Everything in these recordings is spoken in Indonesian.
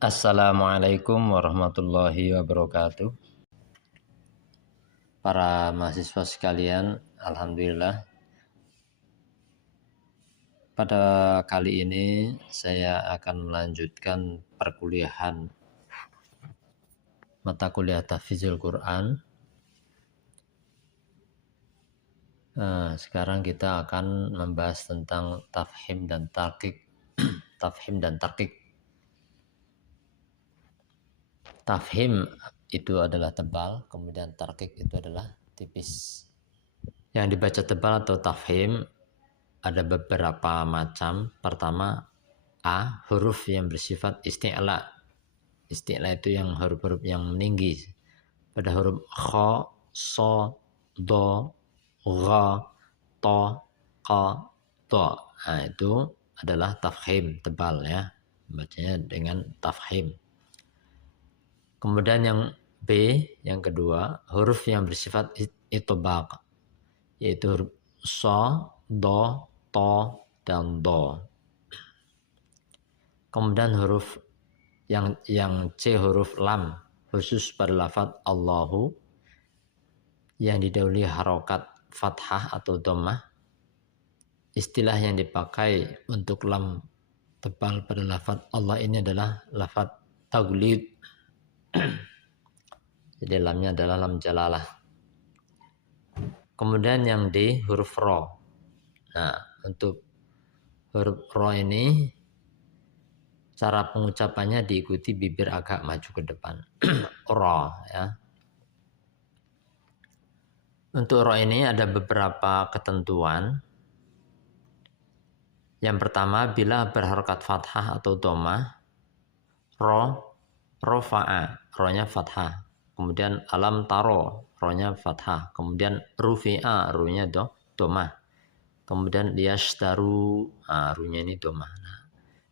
Assalamualaikum warahmatullahi wabarakatuh. Para mahasiswa sekalian, alhamdulillah pada kali ini saya akan melanjutkan perkuliahan mata kuliah Tahfidzul Quran. Sekarang kita akan membahas tentang tafhim dan tarqiq. Tafhim dan tarqiq. Tafhim itu adalah tebal, kemudian tarqiq itu adalah tipis. Yang dibaca tebal atau tafhim ada beberapa macam. Pertama, A, huruf yang bersifat isti'la. Isti'la itu yang huruf-huruf yang meninggi. Pada huruf kha, so, do, gha, to, qa, to. Nah, itu adalah tafhim, tebal ya. Bacanya dengan tafhim. Kemudian yang B, yang kedua, huruf yang bersifat itbaq, yaitu huruf so, do, to, dan do. Kemudian huruf yang C, huruf lam, khusus pada lafaz Allahu yang didahului harokat fathah atau dhammah. Istilah yang dipakai untuk lam tebal pada lafaz Allah ini adalah lafaz taglid. Jadi lamnya adalah lam jalalah. Kemudian yang D, huruf ro. Nah, untuk huruf ro ini cara pengucapannya diikuti bibir agak maju ke depan. Ro ya. Untuk ro ini ada beberapa ketentuan. Yang pertama, bila berharokat fathah atau dhammah, rofa'a, ro-nya fathah. Kemudian alam taro, ro-nya fathah. Kemudian rufi'a, ru-nya dhammah. Kemudian liyashtaru, ru-nya ini dhammah. Nah,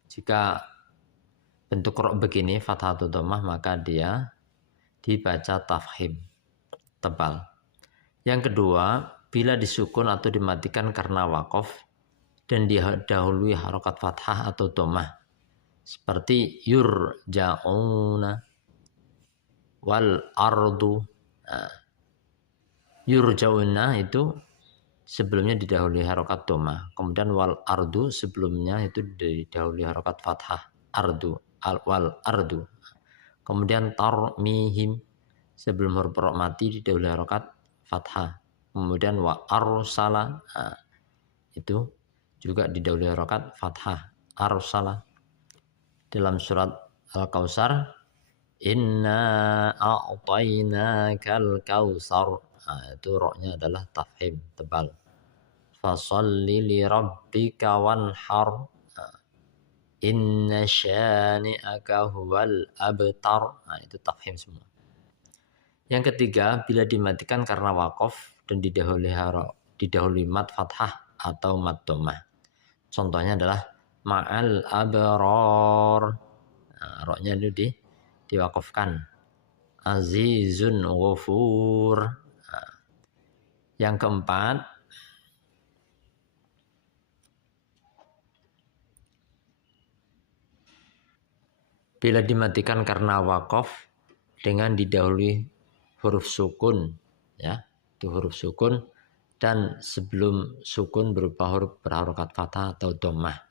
jika bentuk ro begini, fathah atau dhammah, maka dia dibaca tafhim, tebal. Yang kedua, bila disukun atau dimatikan karena waqaf dan didahului harokat fathah atau dhammah, seperti yurja'una wal ardu. Yurja'una itu sebelumnya didahului harokat dhammah, kemudian wal ardu sebelumnya itu didahului harokat fathah, ardu, wal ardu. Kemudian tarmihim sebelum huruf ro mati didahului harokat fathah. Kemudian wa arsala, itu juga didahului harokat fathah, arsala. Dalam surat Al-Kautsar, inna a'tainakal kautsar, itu ro-nya adalah tafhim, tebal. Fasholli li rabbika wanhar, inna syani'aka huwal abtar, itu tafhim semua. Yang ketiga, bila dimatikan karena waqaf dan didahului mat fathah atau mat dhammah. Contohnya adalah ma'al abror. Ro-nya itu diwakafkan. Azizun ghafur. Yang keempat, bila dimatikan karena waqaf dengan didahului huruf sukun, ya, itu huruf sukun, dan sebelum sukun berupa huruf berharokat fathah atau dhammah.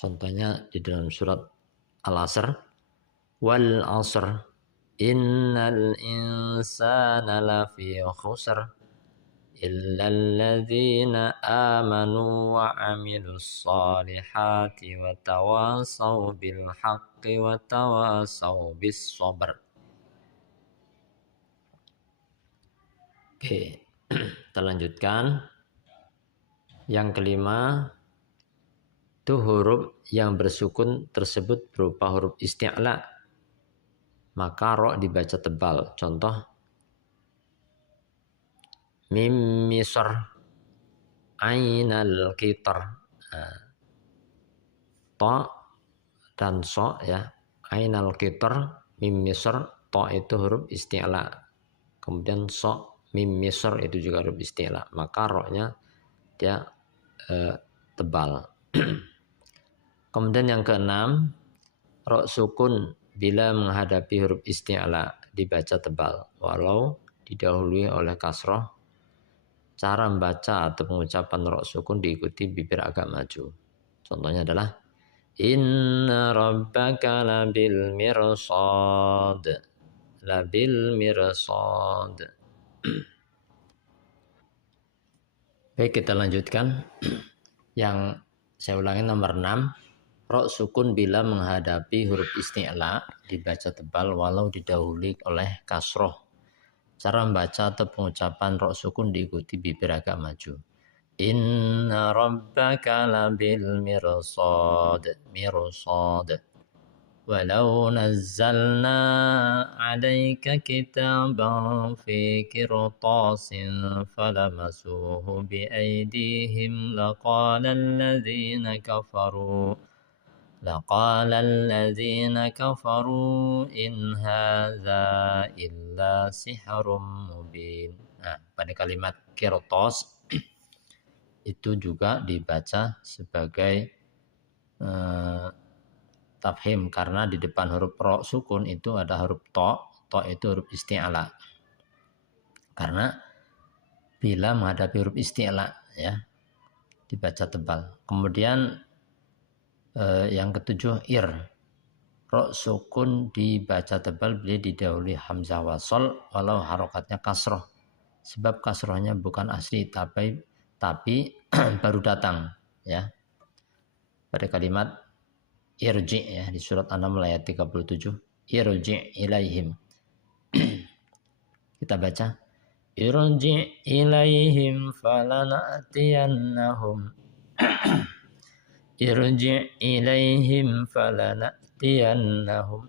Contohnya di dalam surat Al-Asr, wal asr innal insana lafi khusr illal ladzina amanu wa amilus solihati wa tawasaw bil haqqi wa tawasaw bis sabr. Oke, kita lanjutkan. Yang kelima, itu huruf yang bersukun tersebut berupa huruf isti'la, maka ro dibaca tebal. Contoh, mim misr ainal kitar, to dan so ya, ainal kitar, mim misr, to itu huruf isti'la, kemudian so, mim misr itu juga huruf isti'la, maka ro-nya dia tebal. Kemudian yang keenam, ro sukun bila menghadapi huruf isti'la dibaca tebal walau didahului oleh kasroh. Cara membaca atau pengucapan ro sukun diikuti bibir agak maju. Contohnya adalah inna rabbaka labil mirsad. Labil mirsad. Baik, kita lanjutkan. Yang saya ulangi nomor 6. Ro sukun bila menghadapi huruf isti'la dibaca tebal walau didahului oleh kasroh. Cara membaca atau pengucapan ro sukun diikuti bibir agak maju. Inna rabbaka labil mirsad. Mirsad. Walau nazzalna alaika kitaban fi qirtasin falamasuhu biaydihim laqala alladzina kafaru in hadza illa sihrun mubin. Nah, pada kalimat qirtas itu juga dibaca sebagai tafhim karena di depan huruf ro sukun itu ada huruf to. To itu huruf isti'la. Karena bila menghadapi huruf isti'la ya dibaca tebal. Kemudian yang ketujuh ir. Ro sukun dibaca tebal bila didahului hamzah wasol walau harokatnya kasroh. Sebab kasrohnya bukan asli tapi baru datang ya. Pada kalimat irji ya di surat An-Naml ayat 37 irji ilaihim. Kita baca irji ilaihim falana'tiyannahum irji ilaihim falana'tiyannahum.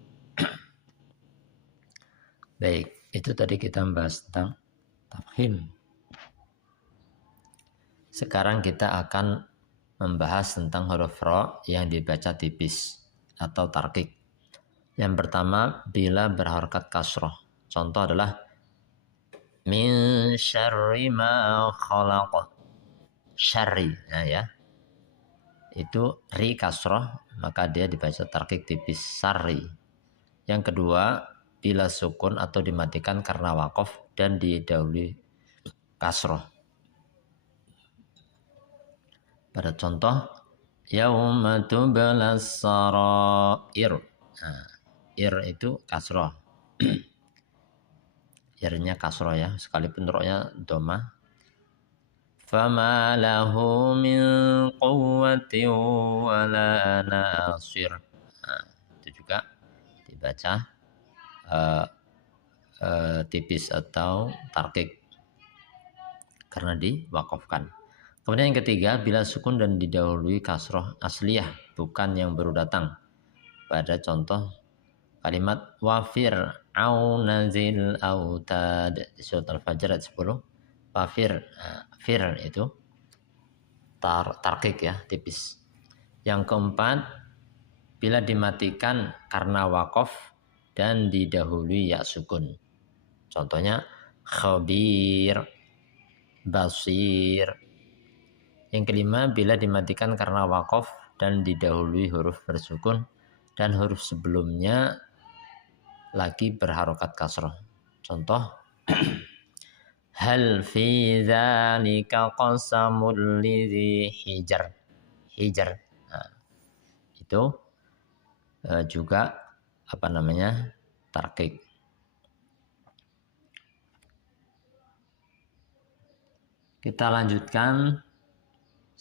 Baik, itu tadi kita membahas tentang tafhim. Sekarang kita akan membahas tentang huruf ro yang dibaca tipis atau tarkik. Yang pertama bila berharokat kasroh. Contoh adalah min syarri ma khalaq. Syarri, nah ya. Itu ri kasroh, maka dia dibaca tarkik tipis syarri. Yang kedua bila sukun atau dimatikan karena wakof dan didahului kasroh. Pada contoh yauma tublas sarair. Nah, ir itu kasroh. Irnya kasroh ya, sekalipun roknya doma. Fama lahu min quwwati wala nasir. Nah, itu juga dibaca tipis atau tarkik karena diwakafkan. Kemudian yang ketiga, bila sukun dan didahului kasroh asliyah, bukan yang baru datang. Pada contoh kalimat wafir au nazil autad di surat Al-Fajr ayat 10. Wafir, fir itu tarkik ya, tipis. Yang keempat, bila dimatikan karena wakof dan didahului ya sukun. Contohnya khabir, basir. Yang kelima, bila dimatikan karena wakof dan didahului huruf bersukun dan huruf sebelumnya lagi berharokat kasroh. Contoh, hal fi dzalika qasamul lidzi hijar. Hijar. Nah, itu juga tarkik. Kita lanjutkan.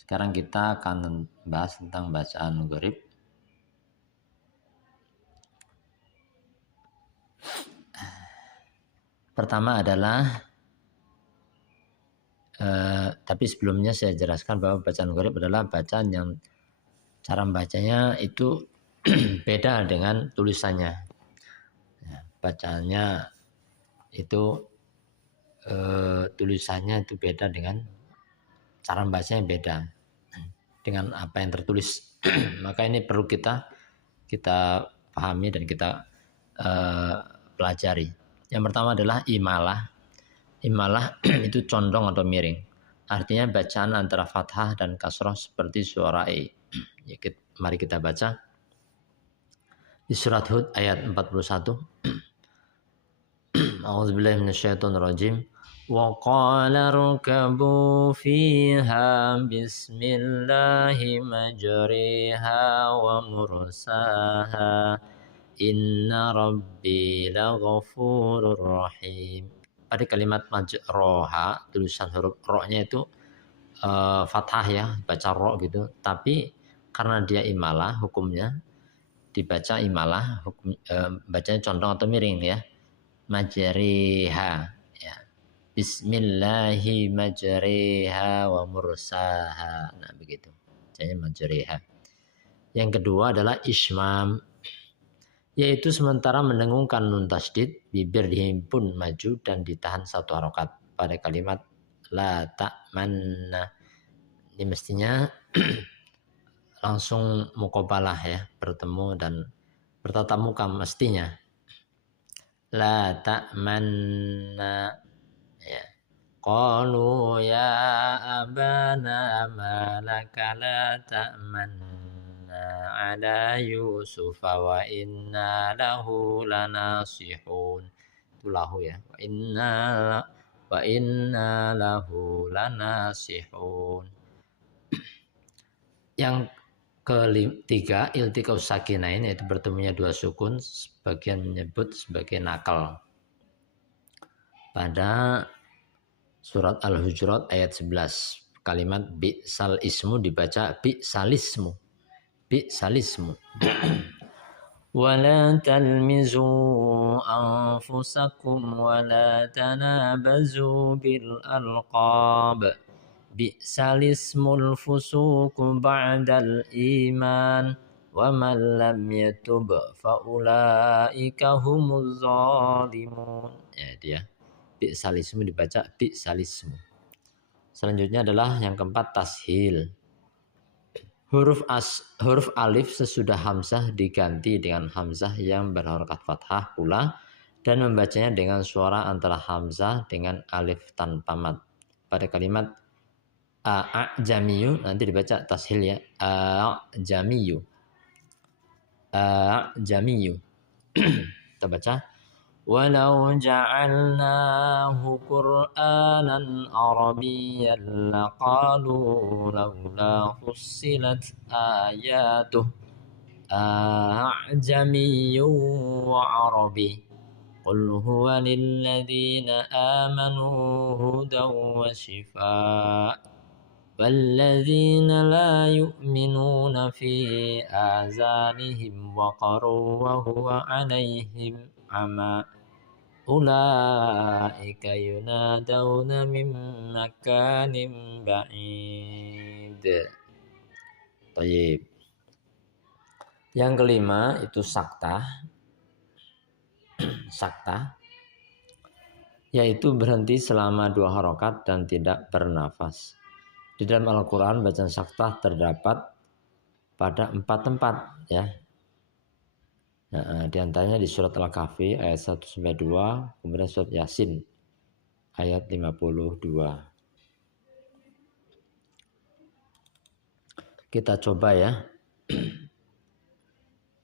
Sekarang kita akan bahas tentang bacaan gharib. Pertama adalah tapi sebelumnya saya jelaskan bahwa bacaan gharib adalah bacaan yang cara membacanya itu beda dengan tulisannya. Ya, bacaannya itu tulisannya itu beda dengan cara membacanya beda dengan apa yang tertulis. Maka ini perlu kita pahami dan kita pelajari. Yang pertama adalah imalah. Imalah itu condong atau miring. Artinya bacaan antara fathah dan kasroh seperti suara e. Mari kita baca. Di surat Hud ayat 41. A'udzubillahi minasyaitonirrajim. Wa qala rkabu fiha bismillahi majriha wa mursaha inna rabbi laghafurur rahim. Pada kalimat majroha, tulisan huruf ro-nya itu fathah ya, baca ro gitu. Tapi karena dia imalah hukumnya dibaca imalah, hukum, bacanya condong atau miring ya. Majriha ya. Bismillahi majriha wa mursaha. Nah, begitu. Bacanya majriha. Yang kedua adalah ismam, yaitu sementara mendengungkan nun tasdid, bibir dihimpun maju dan ditahan satu harokat pada kalimat la ta'manna. Ini mestinya langsung muqabalah ya, bertemu dan bertatap muka mestinya. La ta'manna ya. Qalu ya abana malaka la ta'manna ala Yusuf wa inna lahu lanasihun. Itu lahu ya. Wa inna lahu lanasihun. Yang ketiga, iltiqaus sakinain, yaitu bertemunya dua sukun, sebagian menyebut sebagai nakal. Pada surat Al-Hujurat ayat 11, kalimat bi'sal ismu dibaca bi'salismu. Bi'salismu. Wala talmizu anfusakum wala tanabazu bil alqab. Bi'salismul fusuku ba'dal iman wa man lam yatub fa ulaika humuz zalimun. Ya dia. Bi'salismu dibaca bi'salismu. Selanjutnya adalah yang keempat tashil. Huruf alif sesudah hamzah diganti dengan hamzah yang berharokat fathah pula dan membacanya dengan suara antara hamzah dengan alif tanpa mad. Pada kalimat a'jamiyu nanti dibaca tashil ya, a'jamiyu. A'jamiyu. Kita baca walau ja'alnahu qur'anan arabiyyan laqalu laula fussilat ayatuh a'jamiyyun wa arabi qul huwa lilladzina amanu hudan wa shifaa والذين لا يؤمنون في آذانهم وقر وهو عليهم عمى أولئك ينادون من مكان بعيد. Baik. Yang kelima itu saktah. Saktah yaitu berhenti selama 2 harokat dan tidak bernafas. Di dalam Al-Quran bacaan saktah terdapat pada 4 tempat ya. Nah, di antaranya di surat Al-Kahfi ayat 1-2, kemudian surat Yasin ayat 52. Kita coba ya.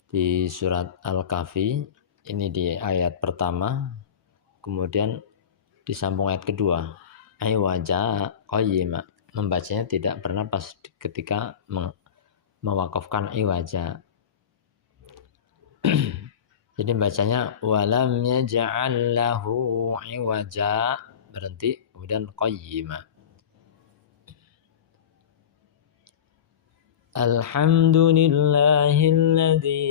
Di surat Al-Kahfi ini di ayat pertama, kemudian disambung ayat kedua. Aywaja qayyima. Membacanya tidak bernapas ketika mewakafkan iwaja. Jadi bacanya walam yaj'al lahu iwaja, berhenti, kemudian qayyima. Alhamdulillahilladzi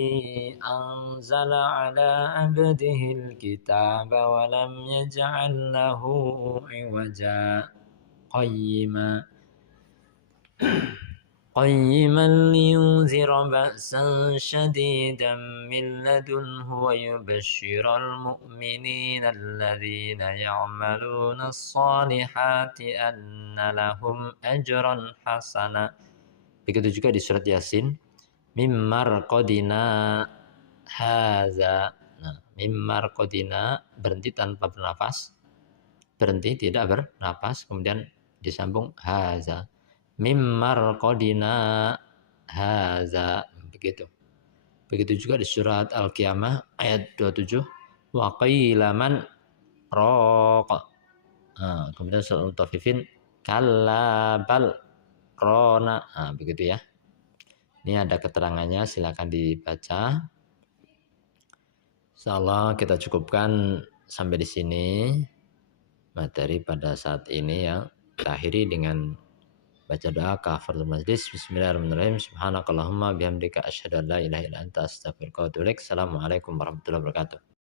anzala ala abdihil kitaba walam yaj'al lahu iwaja qayyima. قيما لينذر بأسا شديدا من لدنه ويبشر المؤمنين الذين يعملون الصالحات أن لهم أجرا حسنا. Begitu juga di surat Yasin, mimmar qadina haza. Nah, mimmar qadina berhenti tanpa bernafas, berhenti tidak bernafas, kemudian disambung haza. Mimmar qadina haza, begitu. Begitu juga di surat Al-Qiyamah ayat 27, wa qila man raq. Nah, kemudian surat Al-Mutaffifin kalla bal rona. Nah, begitu ya. Ini ada keterangannya, silakan dibaca. Insyaallah kita cukupkan sampai di sini materi pada saat ini ya. Kita akhiri dengan baca doa kafaratul majlis. Bismillahirrahmanirrahim. Subhanakallahumma bihamdika asyhadu an la ilaha illa anta astaghfiruka wa atubu ilaik. Assalamualaikum warahmatullahi wabarakatuh.